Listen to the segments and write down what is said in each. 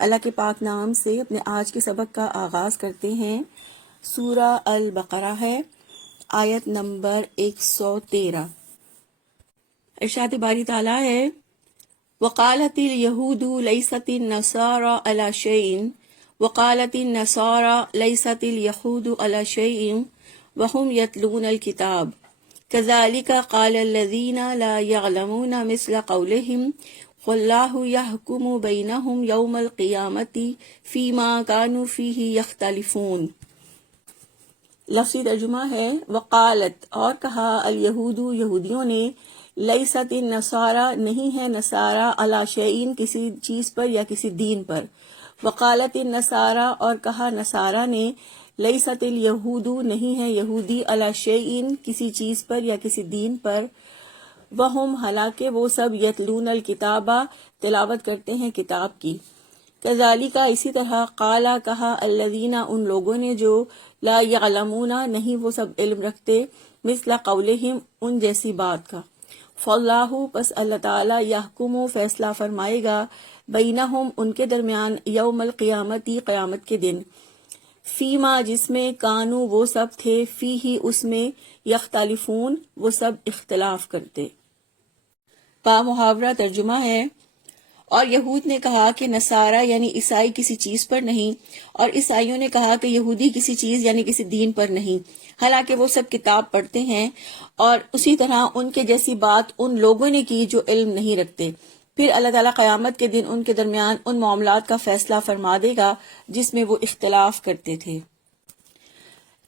اللہ کے پاک نام سے اپنے آج کے سبق کا آغاز کرتے ہیں۔ سورہ البقرہ ہے، آیت نمبر 113۔ ارشاد باری تعالیٰ ہے، وقالت اليہود لیست النصارى علی شیء وقالت النصارى لیست اليہود علی شیء وهم یتلون الکتاب کذالک قال الذین لا یعلمون مثل قولہم واللہ یحکم بینہم یوم القیامۃ فیما کانوا فیہ یختلفون۔ لفظی ترجمہ ہے، وقالت اور کہا، الیہود یہودیوں نے، لیست النصارى نہیں ہے نصارہ، علی شیء کسی چیز پر یا کسی دین پر، وقالت النصارى اور کہا نصارہ نے، لیست الیہود نہیں ہے یہودی، علی شیء کسی چیز پر یا کسی دین پر، وہم حالانکہ وہ سب، یتلون الکتاب تلاوت کرتے ہیں کتاب کی، کذالک اسی طرح، قالا کہا، الذین ان لوگوں نے جو، لا یعلمون نہیں وہ سب علم رکھتے، مثل قولہم ان جیسی بات کا، فاللہ پس اللہ تعالی، یحکم فیصلہ فرمائے گا، بینہم ان کے درمیان، یوم القیامت قیامت کے دن، فیما جس میں، کانو وہ سب تھے، فیہ اس میں، یختلفون وہ سب اختلاف کرتے۔ با محاورہ ترجمہ ہے، اور یہود نے کہا کہ نصارہ یعنی عیسائی کسی چیز پر نہیں، اور عیسائیوں نے کہا کہ یہودی کسی چیز یعنی کسی دین پر نہیں، حالانکہ وہ سب کتاب پڑھتے ہیں، اور اسی طرح ان کے جیسی بات ان لوگوں نے کی جو علم نہیں رکھتے۔ پھر اللہ تعالیٰ قیامت کے دن ان کے درمیان ان معاملات کا فیصلہ فرما دے گا جس میں وہ اختلاف کرتے تھے۔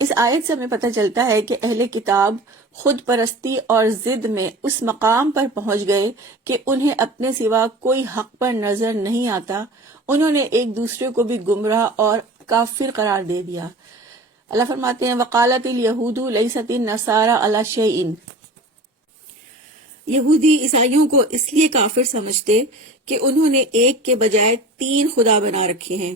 اس آیت سے ہمیں پتہ چلتا ہے کہ اہل کتاب خود پرستی اور ضد میں اس مقام پر پہنچ گئے کہ انہیں اپنے سوا کوئی حق پر نظر نہیں آتا، انہوں نے ایک دوسرے کو بھی گمراہ اور کافر قرار دے دیا۔ اللہ فرماتے ہیں، وقالت الیہود لیست النصارى علی شیء۔ یہودی عیسائیوں کو اس لیے کافر سمجھتے کہ انہوں نے ایک کے بجائے 3 خدا بنا رکھے ہیں،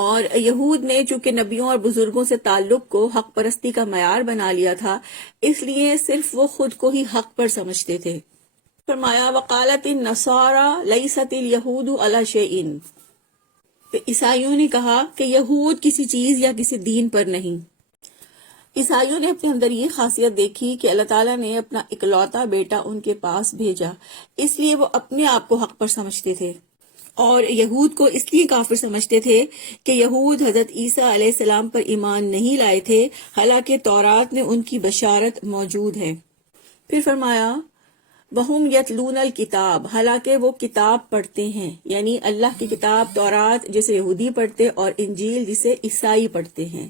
اور یہود نے چونکہ نبیوں اور بزرگوں سے تعلق کو حق پرستی کا معیار بنا لیا تھا، اس لیے صرف وہ خود کو ہی حق پر سمجھتے تھے۔ فرمایا، وقالت النصارى لیست الیہود علی شیء۔ عیسائیوں نے کہا کہ یہود کسی چیز یا کسی دین پر نہیں۔ عیسائیوں نے اپنے اندر یہ خاصیت دیکھی کہ اللہ تعالیٰ نے اپنا اکلوتا بیٹا ان کے پاس بھیجا، اس لیے وہ اپنے آپ کو حق پر سمجھتے تھے، اور یہود کو اس لیے کافر سمجھتے تھے کہ یہود حضرت عیسیٰ علیہ السلام پر ایمان نہیں لائے تھے، حالانکہ تورات میں ان کی بشارت موجود ہے۔ پھر فرمایا، وَهُمْ يَتْلُونَ الْكِتَابَ حالانکہ وہ کتاب پڑھتے ہیں، یعنی اللہ کی کتاب تورات جسے یہودی پڑھتے اور انجیل جسے عیسائی پڑھتے ہیں۔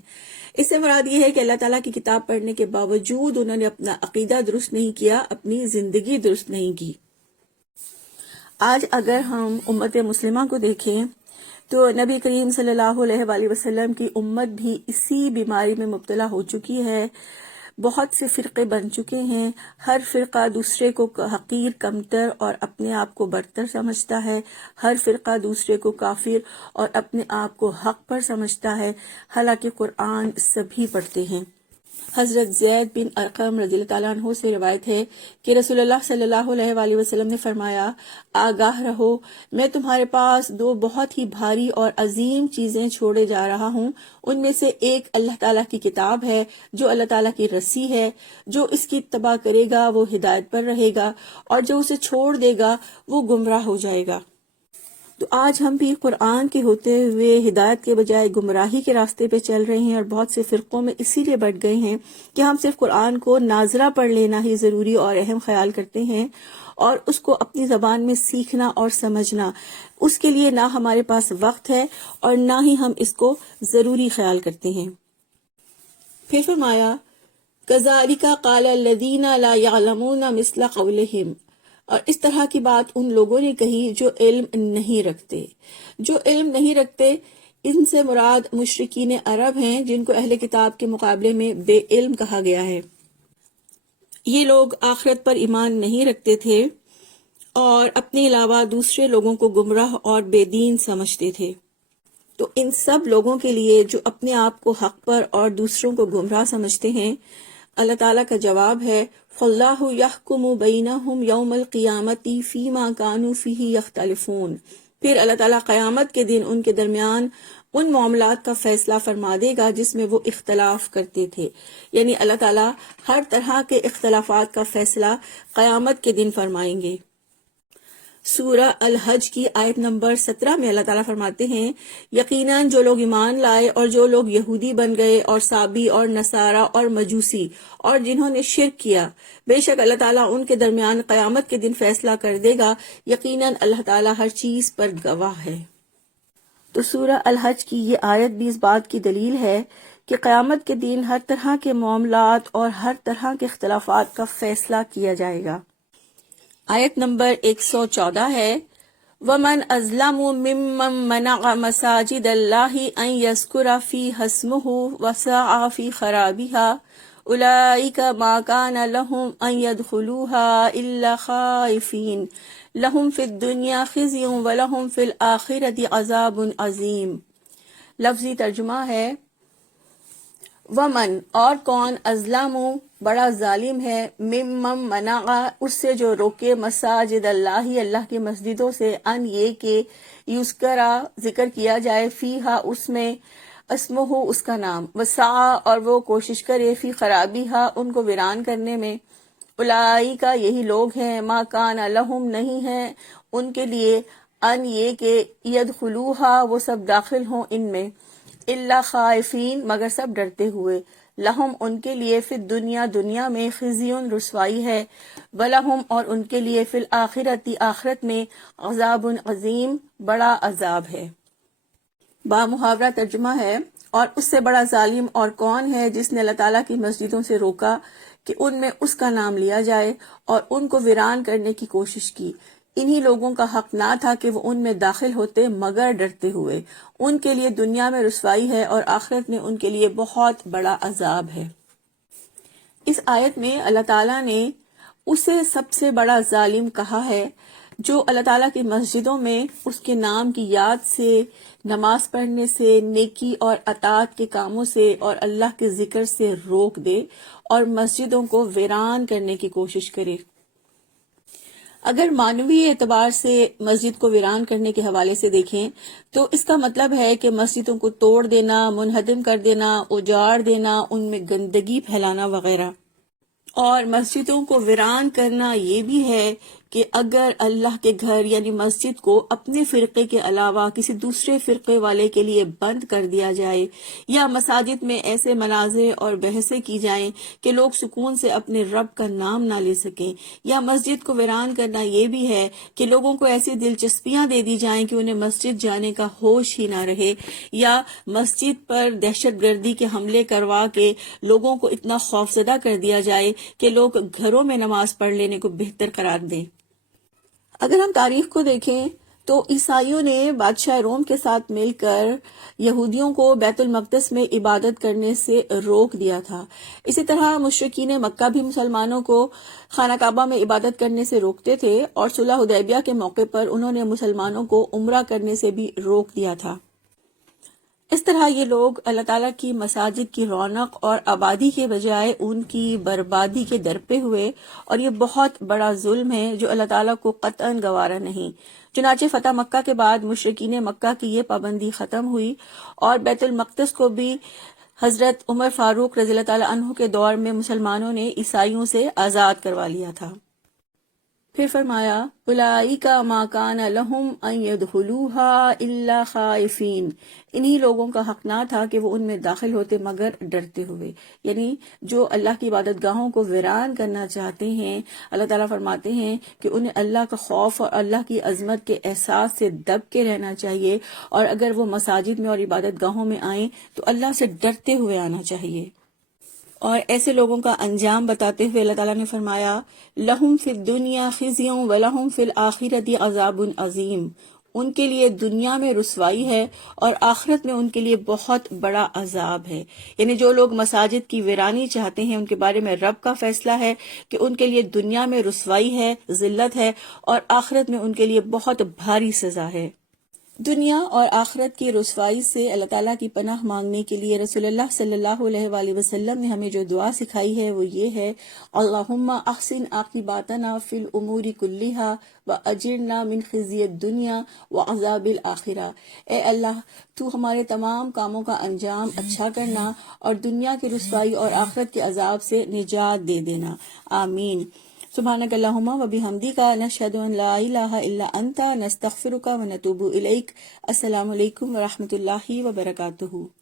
اس سے مراد یہ ہے کہ اللہ تعالیٰ کی کتاب پڑھنے کے باوجود انہوں نے اپنا عقیدہ درست نہیں کیا، اپنی زندگی درست نہیں کی۔ آج اگر ہم امت مسلمہ کو دیکھیں تو نبی کریم صلی اللہ علیہ وآلہ وسلم کی امت بھی اسی بیماری میں مبتلا ہو چکی ہے۔ بہت سے فرقے بن چکے ہیں، ہر فرقہ دوسرے کو حقیر، کمتر اور اپنے آپ کو برتر سمجھتا ہے، ہر فرقہ دوسرے کو کافر اور اپنے آپ کو حق پر سمجھتا ہے، حالانکہ قرآن سبھی پڑھتے ہیں۔ حضرت زید بن ارقم رضی اللہ تعالیٰ عنہ سے روایت ہے کہ رسول اللہ صلی اللہ علیہ وآلہ وسلم نے فرمایا، آگاہ رہو، میں تمہارے پاس 2 بہت ہی بھاری اور عظیم چیزیں چھوڑے جا رہا ہوں، ان میں سے ایک اللہ تعالیٰ کی کتاب ہے جو اللہ تعالیٰ کی رسی ہے، جو اس کی اتباع کرے گا وہ ہدایت پر رہے گا، اور جو اسے چھوڑ دے گا وہ گمراہ ہو جائے گا۔ تو آج ہم بھی قرآن کے ہوتے ہوئے ہدایت کے بجائے گمراہی کے راستے پہ چل رہے ہیں، اور بہت سے فرقوں میں اسی لیے بٹ گئے ہیں کہ ہم صرف قرآن کو ناظرہ پڑھ لینا ہی ضروری اور اہم خیال کرتے ہیں، اور اس کو اپنی زبان میں سیکھنا اور سمجھنا اس کے لیے نہ ہمارے پاس وقت ہے اور نہ ہی ہم اس کو ضروری خیال کرتے ہیں۔ پھر فرمایا، کذالک قال الذین لا یعلمون مثل قولہم، اور اس طرح کی بات ان لوگوں نے کہی جو علم نہیں رکھتے۔ جو علم نہیں رکھتے، ان سے مراد مشرکین عرب ہیں، جن کو اہل کتاب کے مقابلے میں بے علم کہا گیا ہے۔ یہ لوگ آخرت پر ایمان نہیں رکھتے تھے اور اپنے علاوہ دوسرے لوگوں کو گمراہ اور بے دین سمجھتے تھے۔ تو ان سب لوگوں کے لیے جو اپنے آپ کو حق پر اور دوسروں کو گمراہ سمجھتے ہیں، اللہ تعالیٰ کا جواب ہے، فَاللَّهُ يَحْكُمُ بَيْنَهُمْ يَوْمَ الْقِيَامَةِ فِيمَا كَانُوا فِيهِ يَخْتَلِفُونَ۔ پھر اللہ تعالیٰ قیامت کے دن ان کے درمیان ان معاملات کا فیصلہ فرما دے گا جس میں وہ اختلاف کرتے تھے، یعنی اللہ تعالیٰ ہر طرح کے اختلافات کا فیصلہ قیامت کے دن فرمائیں گے۔ سورہ الحج کی آیت نمبر 17 میں اللہ تعالیٰ فرماتے ہیں، یقیناً جو لوگ ایمان لائے اور جو لوگ یہودی بن گئے اور صابی اور نصارہ اور مجوسی اور جنہوں نے شرک کیا، بے شک اللہ تعالیٰ ان کے درمیان قیامت کے دن فیصلہ کر دے گا، یقیناً اللہ تعالیٰ ہر چیز پر گواہ ہے۔ تو سورہ الحج کی یہ آیت بھی اس بات کی دلیل ہے کہ قیامت کے دن ہر طرح کے معاملات اور ہر طرح کے اختلافات کا فیصلہ کیا جائے گا۔ آیت نمبر 114 ہے، وَمَنْ أَظْلَمُ مِمَّنْ مَنَعَ مَسَاجِدَ اللَّهِ أَنْ يَذْكُرَ فِيهَا اسْمُهُ وَسَعَى فِي خَرَابِهَا أُولَئِكَ مَا كَانَ لَهُمْ أَنْ يَدْخُلُوهَا إِلَّا خَائِفِينَ لَهُمْ فِي الدُّنْيَا خِزْيٌ وَلَهُمْ فِي الْآخِرَةِ عَذَابٌ عَظِيمٌ۔ لفظی ترجمہ ہے، ومن اور کون، ازلم بڑا ظالم ہے، ممن منع اس سے جو روکے، مساجد اللہ اللہ کی مسجدوں سے، ان یہ کہ یذکرا ذکر کیا جائے، فیہا اس میں، اسمہ اس کا نام، وسعا اور وہ کوشش کرے، فی خرابیہا ان کو ویران کرنے میں، اولئک یہی لوگ ہیں، ما کان لہم نہیں ہے ان کے لیے، ان یہ کہ یدخلوہا وہ سب داخل ہوں ان میں، الا خائفین مگر سب ڈرتے ہوئے، لہم ان کے لیے، فی الدنیا دنیا میں، خزیون رسوائی ہے، ولہم اور ان کے لیے، فی الآخرت آخرت میں، عذاب عظیم بڑا عذاب ہے۔ با محاورہ ترجمہ ہے، اور اس سے بڑا ظالم اور کون ہے جس نے اللہ تعالیٰ کی مسجدوں سے روکا کہ ان میں اس کا نام لیا جائے اور ان کو ویران کرنے کی کوشش کی۔ انہی لوگوں کا حق نہ تھا کہ وہ ان میں داخل ہوتے مگر ڈرتے ہوئے، ان کے لیے دنیا میں رسوائی ہے اور آخرت میں ان کے لیے بہت بڑا عذاب ہے۔ اس آیت میں اللہ تعالیٰ نے اسے سب سے بڑا ظالم کہا ہے جو اللہ تعالیٰ کی مسجدوں میں اس کے نام کی یاد سے، نماز پڑھنے سے، نیکی اور اطاعت کے کاموں سے اور اللہ کے ذکر سے روک دے اور مسجدوں کو ویران کرنے کی کوشش کرے۔ اگر معنوی اعتبار سے مسجد کو ویران کرنے کے حوالے سے دیکھیں تو اس کا مطلب ہے کہ مسجدوں کو توڑ دینا، منہدم کر دینا، اجاڑ دینا، ان میں گندگی پھیلانا وغیرہ۔ اور مسجدوں کو ویران کرنا یہ بھی ہے کہ اگر اللہ کے گھر یعنی مسجد کو اپنے فرقے کے علاوہ کسی دوسرے فرقے والے کے لیے بند کر دیا جائے، یا مساجد میں ایسے مناظر اور بحثیں کی جائیں کہ لوگ سکون سے اپنے رب کا نام نہ لے سکیں، یا مسجد کو ویران کرنا یہ بھی ہے کہ لوگوں کو ایسی دلچسپیاں دے دی جائیں کہ انہیں مسجد جانے کا ہوش ہی نہ رہے، یا مسجد پر دہشت گردی کے حملے کروا کے لوگوں کو اتنا خوفزدہ کر دیا جائے کہ لوگ گھروں میں نماز پڑھ لینے کو بہتر قرار دیں۔ اگر ہم تاریخ کو دیکھیں تو عیسائیوں نے بادشاہ روم کے ساتھ مل کر یہودیوں کو بیت المقدس میں عبادت کرنے سے روک دیا تھا۔ اسی طرح مشرکین مکہ بھی مسلمانوں کو خانہ کعبہ میں عبادت کرنے سے روکتے تھے، اور صلح حدیبیہ کے موقع پر انہوں نے مسلمانوں کو عمرہ کرنے سے بھی روک دیا تھا۔ اس طرح یہ لوگ اللہ تعالیٰ کی مساجد کی رونق اور آبادی کے بجائے ان کی بربادی کے درپے ہوئے، اور یہ بہت بڑا ظلم ہے جو اللہ تعالیٰ کو قطعاً گوارا نہیں۔ چنانچہ فتح مکہ کے بعد مشرکین مکہ کی یہ پابندی ختم ہوئی، اور بیت المقدس کو بھی حضرت عمر فاروق رضی اللہ تعالیٰ عنہ کے دور میں مسلمانوں نے عیسائیوں سے آزاد کروا لیا تھا۔ پھر فرمایا، اولئک ما کان لہم ان یدخلوہا الا خائفین، انہی لوگوں کا حق نہ تھا کہ وہ ان میں داخل ہوتے مگر ڈرتے ہوئے، یعنی جو اللہ کی عبادت گاہوں کو ویران کرنا چاہتے ہیں، اللہ تعالیٰ فرماتے ہیں کہ انہیں اللہ کا خوف اور اللہ کی عظمت کے احساس سے دب کے رہنا چاہیے، اور اگر وہ مساجد میں اور عبادت گاہوں میں آئیں تو اللہ سے ڈرتے ہوئے آنا چاہیے۔ اور ایسے لوگوں کا انجام بتاتے ہوئے اللہ تعالیٰ نے فرمایا، لہم فی الدنیا خزی ولہم فی الآخرۃ عذاب عظیم، ان کے لیے دنیا میں رسوائی ہے اور آخرت میں ان کے لیے بہت بڑا عذاب ہے۔ یعنی جو لوگ مساجد کی ویرانی چاہتے ہیں ان کے بارے میں رب کا فیصلہ ہے کہ ان کے لیے دنیا میں رسوائی ہے، ذلت ہے، اور آخرت میں ان کے لیے بہت بھاری سزا ہے۔ دنیا اور آخرت کی رسوائی سے اللہ تعالیٰ کی پناہ مانگنے کے لیے رسول اللہ صلی اللہ علیہ وآلہ وسلم نے ہمیں جو دعا سکھائی ہے وہ یہ ہے، اللہم احسن عاقباتنا فی الامور کلہا واجرنا من خزی الدنیا وعذاب الآخرہ۔ اے اللہ، تو ہمارے تمام کاموں کا انجام اچھا کرنا اور دنیا کی رسوائی اور آخرت کے عذاب سے نجات دے دینا، آمین۔ سبحانک اللہم و بحمدک نشہد ان لا الہ الا انت نستغفرک و نتوب الیک۔ السلام علیکم ورحمۃ اللہ وبرکاتہ۔